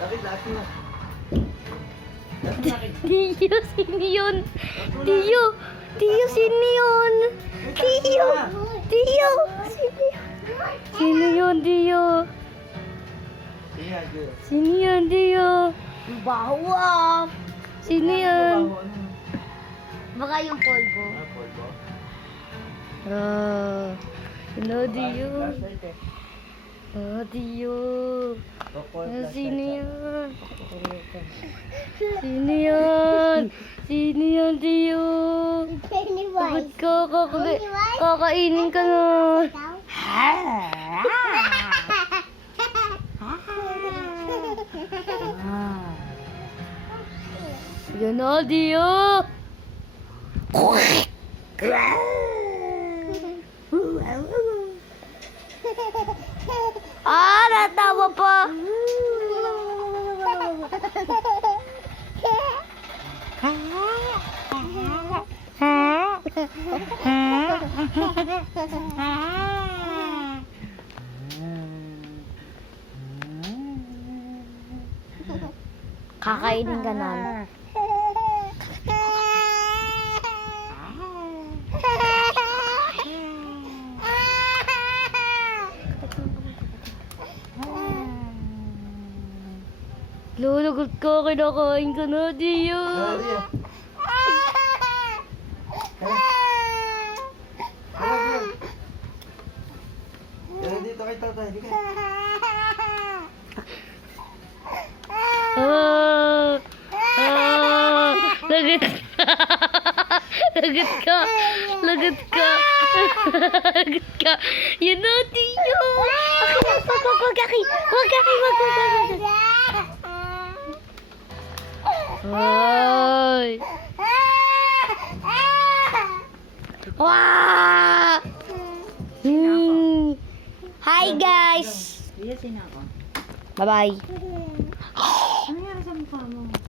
Bakit laki mo? Tiyo, sino yun? Tiyo, Tiyo, sino yun? Tiyo, Tiyo, sino yun? Sino yun, Tiyo? Sino yun, Tiyo? Bawa. Sino yun? Baka yung polvo. Ah, sino, Tiyo? Ah, Tiyo. Sino yun? Sino yun? Sino yun, Tiyo? Bakit ka kakainin ka na? Yan na, Tiyo. Ah, natawa pa. Kakainin ka na. Lulagot ka, kinakain ka na, Tiyo. Tara dito kay tatay. Di ka. Lagot ka. Lagot ka. Lagot ka. Lagot ka. Yan na, Tiyo. Wag kaki. Ay. Wah! Hi guys. Biyasin ako. Bye-bye. Ano nangyari sa mukha mo?